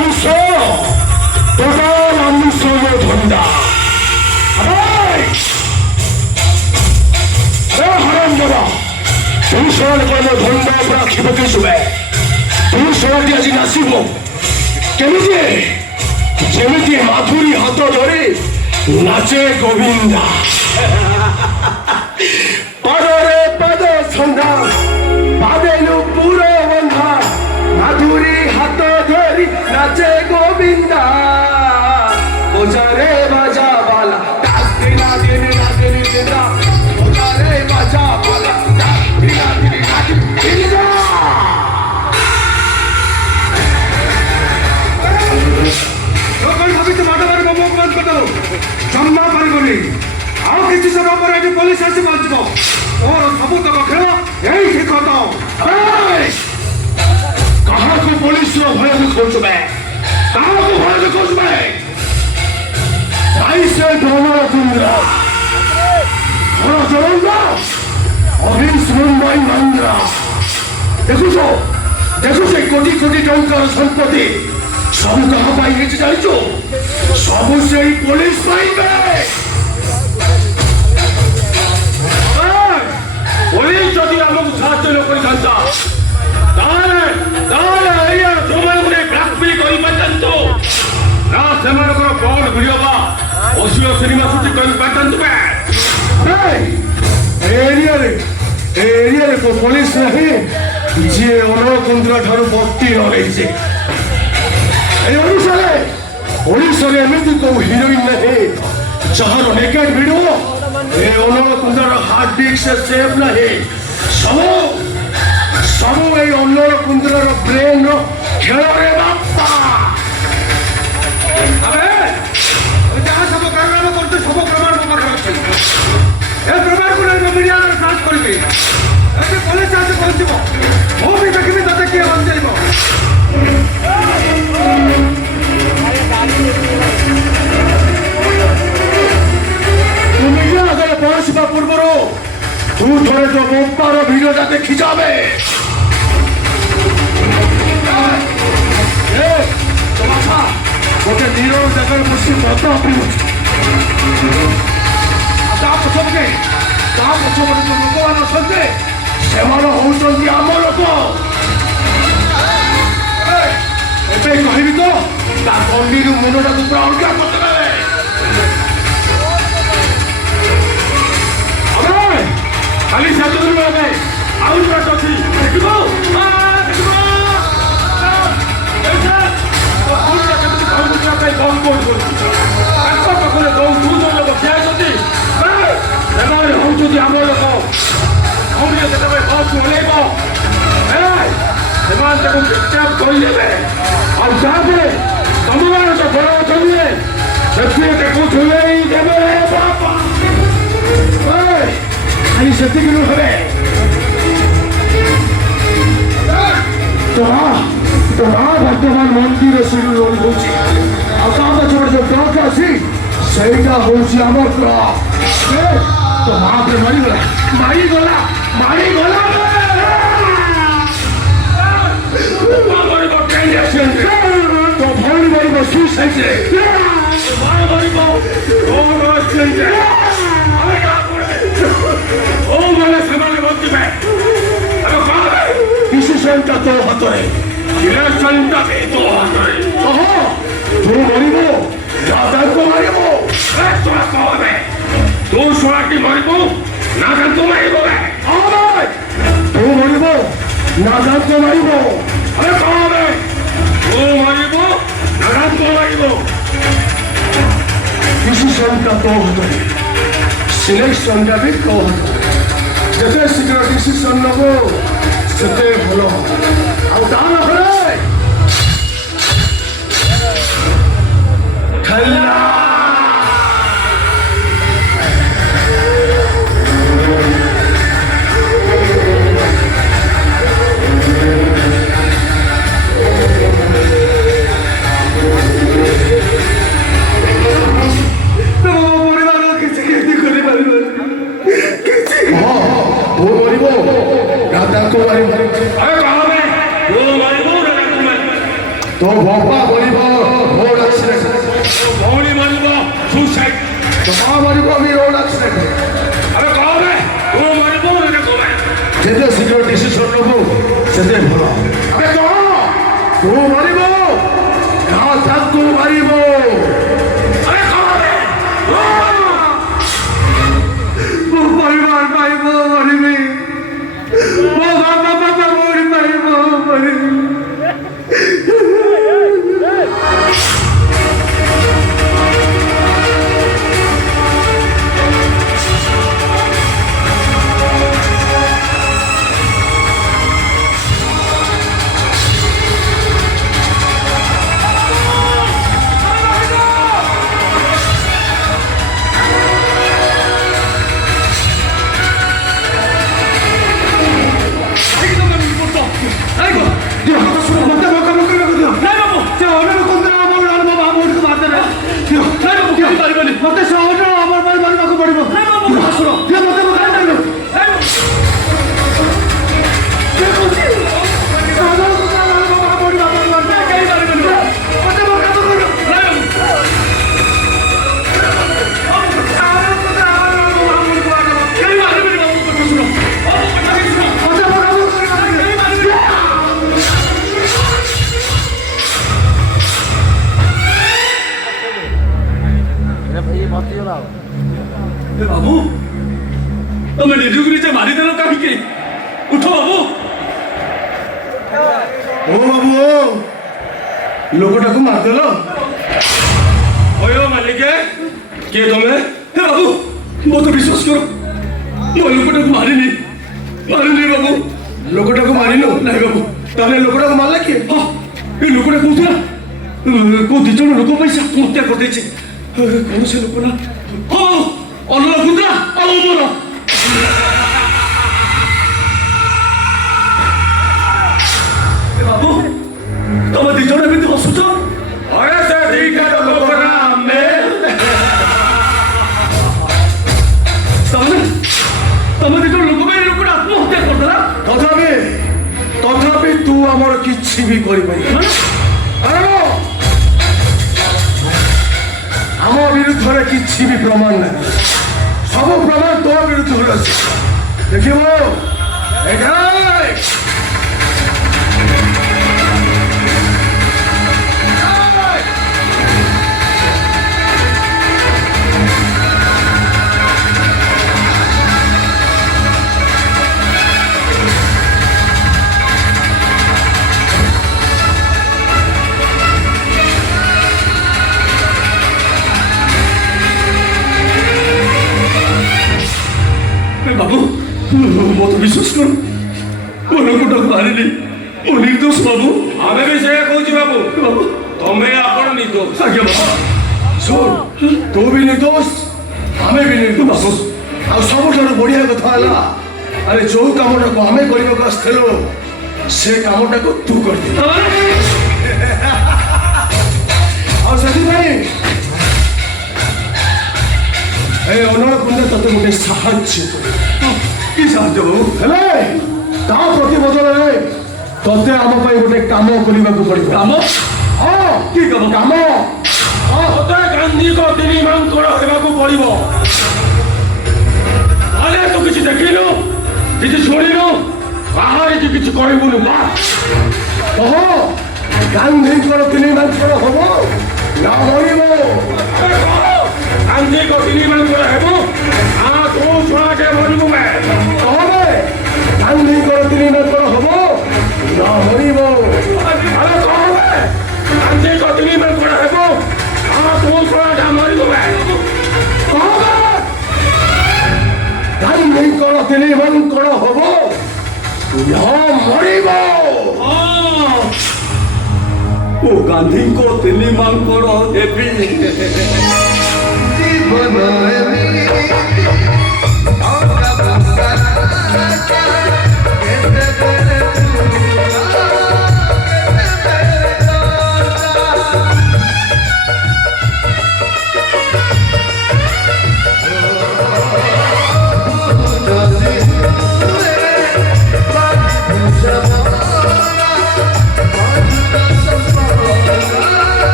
무서 또다 무서워 돈다. haramdara Tushal kono dhanda prakhi bakiswe Tushal diaji nasibo Kemiti madhuri hato dhore nache Govinda Padore pada sandha Padelu puro bandha Madhuri hato dhori nache Govinda Ojare baja bala Dina dina dina dina Ojare baja bala Dina dina dina local भाभी तो माता वाले बम्बों बंद कर दो जम्मा पारी बोली आओ किसी से रोक कर आगे पुलिस ऐसे पहुंच जाओ और सबूत का बखेड़ा यही ठीक होता हूँ कहाँ को पुलिस ने भय में खोज में कहाँ को भय में खोज में ऐसे दोनों कुंद्रा और जरूंगा और इस मुंबई मंद्रा देखो से कोटी कोटी टंकार संपत्ति सब कहाँ पाएंगे जाइयो सब से ही पुलिस पाएंगे पुलिस जो दिया लोग साथ चलो कोई जानता दाने ये तुम्हारे मुझे ब्लैकमेल कोई बंदन तो ना समारोह करो कौन वीडियो बा ओशियो सिनेमा शूटिंग कोई बंदन तो एरिया रे को पुलिस नहीं जे ओनो कुंद्रा ठारू बत्ती रही ओडिशारे एमती को हिरोइन नहीं जहां नेकेड वीडियो ए ओनो कुंदर हार्ट बीट से सेफ नहीं सब ए ओनो कुंदर ब्रेन रो खेल रे बाप्पा अबे जहां सब करना में करते सब प्रमाण को कर ए प्रमाण को नहीं मीडिया में साथ करबे ए पुलिस आसे पहुंचबो वो भी देखबी तते के बन जाइबो पहुंचवा पूर्वर तू थोड़े जो बोम्बार भिडियो देखी जाए गोटे नीरो जगह बसी मद पिउछ पछपटे जो लोक मान अच्छे से आम लोक कहबी तो गंडी मुंडा तू पूरा अलगा करदे खाली सातुर में आउट रस अछि देखो ऐसा तो पूरा केते भाव मुद्रा पे बम कोड कर काका पकले दो दू दो लोग क्या छथि एमारे हम जदि हमर लोक हम ये तबे बस लेबो एमान तक चुपचाप कोई लेबे और जाबे तमवार तो बड़ा चलिए सच्चे देखो झुले ही देबे बाबा खाली सत्य किलो है तो भगवान मंदिर शुरू होची आकाश छोड़ जो टॉक आसी सेटा होची हमर तो पे मारी गला मारी को ट्रांजैक्शन तो भोली सुसाइड से मारी ओ चेंज ओ माने समाने बोलती मैं अब कहां है डिसीजन का तो हतरे इलेक्शन का भी तो हतरे ओहो तू मरिबो दादा को मारिबो तो कौन है तू सोला की मरिबो नादा को मारिबो ओ तू मरिबो नादा को मारिबो अरे कौन है तू मरिबो नादा को मारिबो डिसीजन का तो हतरे सिलेक्शन का भी कौन जैसे शीघ्र डिसीजन नबो सेते भलो आ दाना भरे खल्ला को मारी अरे कहां में वो मारी वो तो बापा मरिब रोड एक्सीडेंट भौणी मरिब सुसाइड तो माँ मरिब भी रोड एक्सीडेंट अबे कह बे तू मरिब ना कह बे जेते शीघ्र डिसीजन नबो सेते भल अबे कह तू मरिब ना ताकू मरिब अबे कह बे मो परिवार भाई मो मरिबी मो बाबा बाबा मोरी भाई मो मरिबी मत सहज आम मारे पड़ो बाबू तुम निजुगरी मारिदेल कहीं उठ बाबू ओ बाबू लोकटा को मारदेल ओयो मालिक किए तुमे बाबू मो तो विश्वास करो मो लोकटा को मारिनी बाबू लोकटा को मारिनु नहीं बाबू ताले लोकटा को मारला किए हाँ ये लोकटा कहूला को दी जन लोक पैसा हत्या करदे कौन से लोक ना हाँ अनुरा कुंद्रा अमर बाबू तुम दी जन एमती हसुच अरे से दीटा लोक ना तुम दी जन लोक लोक आत्महत्या करदेला तथापि तू आमर किछि भी करि पारि आम विरुद्ध किछि भी प्रमाण ना सब प्रमाण तो विरुद्ध देखिबो बाबू मत विश्वास करो मो लोकटा मारिनी मो निर्दोष बाबू आमे भी से कहूची बाबू बाबू तुम्हें आपण निर्दोष आज्ञा बाबू सुन तू भी निर्दोष आमे भी निर्दोष आ सबठार बढ़िया कथा है अरे जो कामटा को आमे करबा आसथिलो से कामटा को तू कर दे और सती भाई ए ओनर कुंडे तते गोटे साहाय्य कि साहाय्य बाबू हेले ता प्रति बदल रे तते आम पई गोटे काम करबा को पड़िबो काम हां कि काम काम हां तते गांधी को दिनी मांग कर हेबा को पड़िबो आले तो किछि देखिलो किछि छोड़िलो बाहर जे किछि करबुनु बा ओहो गांधी को दिनी मांग कर होबो ना मरिबो गांधी को दिनी मांग कर हेबो आ तो छोड़ा के मरिबो मैं कहबे गांधी को दिनी मांग कर होबो ना मरिबो अरे कहबे गांधी को दिनी मांग कर हेबो आ तो छोड़ा के मरिबो मैं कहबे गांधी को दिनी मांग कर होबो ना मरिबो ओ गांधी को दिल्ली मांग करो हेबी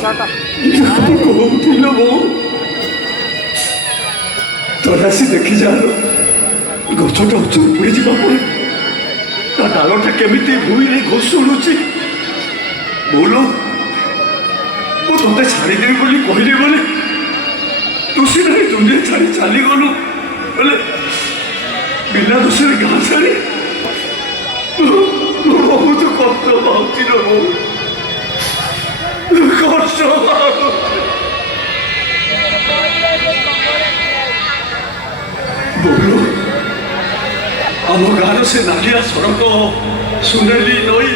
କହୁଥିଲ ବୋଉ ତୋର ଆସି ଦେଖି ଯାଆର ଗଛଟା ଉପୁଡ଼ି ଯିବା ପରେ ତା ଡାଳଟା କେମିତି ଭୂଇଁରେ ଘୋଷୁଣୁଛି ବୋଲ ମୁଁ ତୋତେ ଛାଡ଼ିଦେବି ବୋଲି କହିଲି ବୋଲି ତୁ ସିନା ଏ ଦୁନିଆ ଛାଡ଼ି ଚାଲିଗଲୁ ବୋଲେ ବିନା ଦୋଷରେ ଗାଁ ଛାଡ଼ି ମୁଁ ବହୁତ କଷ୍ଟ ପାଉଛି ର ବୋଉ କଷ୍ଟ ପାଉଛି ବୋଲ ଆମ ଗାଁର ସେ ନାଲିଆ ସଡ଼କ ସୁନେଲି ନଈ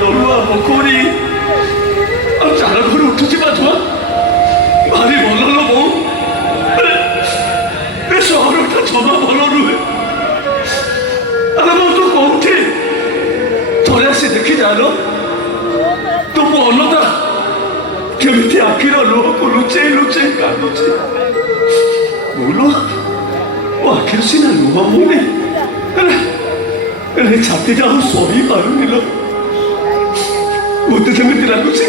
ଦଳୁଆ ପୋଖରୀ ଆଉ ଚାଳ ଘରୁ ଉଠୁଛି ଧୂଆଁ ଭାରି ଭଲ ଲୋ ବୋଉ ଏ ସହରଟା ଜମା ଭଲ ନୁହେଁ ଆରେ ମୁଁ ତୁ କୋଉଠି ଥରେ ଆସି ଦେଖି ଯାଆଲ ତୁ ମୋ ଅନଦା କେମିତି ଆଖିର ଲୁହକୁ ଲୁଚେଇ ଲୁଚେଇ କାନ୍ଦୁଛି ବୋଲ ମୋ ଆଖିରୁ ସିନା ଲୁହ ମୁନି ହେଲେ ଛାତିଟା ଆଉ ସହି ପାରୁନି ଲୋ ମୋତେ ଯେମିତି ଲାଗୁଛି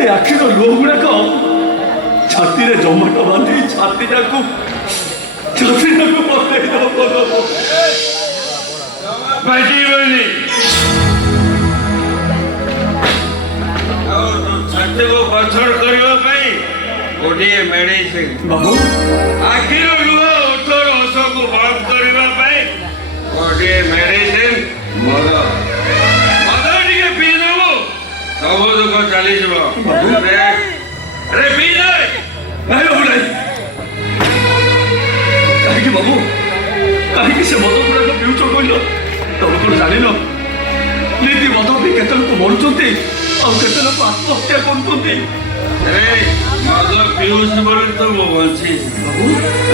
ଏ ଆଖିର ଲୁହ ଗୁଡ଼ାକ ଛାତିରେ ଜମାଟ ବାନ୍ଧି ଛାତିଟାକୁ ବନ୍ଦେଇ ଦବ ବାଜିବନି ଆଉ ଛାତିକୁ ପଥର କରିବା ପାଇଁ ଗୋଟିଏ ମେଡିସିନ ବାବୁ ଆଖିର ଲୁହ ଓଠର ହସକୁ ବନ୍ଦ କରିବା ପାଇଁ ଗୋଟିଏ ମେଡିସିନ ମଦ ଟିକେ ପିଇଦେବ ସବୁ ଦୁଃଖ ଚାଲିଯିବ ରେ ପିଇଦେ ନାଇଁ ବାବୁ ନାଇଁ କାହିଁକି ବାବୁ କାହିଁକି ସେ ମଦ ଗୁଡ଼ାକ ପିଉଛ କହିଲ ତମେ କ'ଣ ଜାଣିନ ନୀତି ମଦ ପିଇ କେତେ ଲୋକ ମରୁଛନ୍ତି ଆଉ କେତେ ଲୋକ ଆତ୍ମହତ୍ୟା କରୁଛନ୍ତି ମଦ ପିଉଛି ବୋଲି ତ ମୁଁ ବଞ୍ଚିଛି ବାବୁ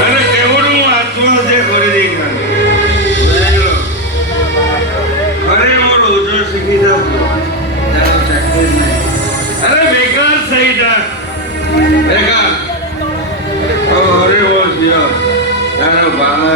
ଆରେ କେବଳ ମୁଁ ଆତ୍ମହତ୍ୟା କରିଦେଇଥାନ୍ତି ଘରେ ମୋର ଉଜ୍ଜଳ ଶିଖିଥା ତାର ଚାକିରି ନାହିଁ ଆରେ ବେକାର ସେଇଟା ବେକାର ଆଉ ଘରେ ମୋ ଝିଅ ତାର ବାହା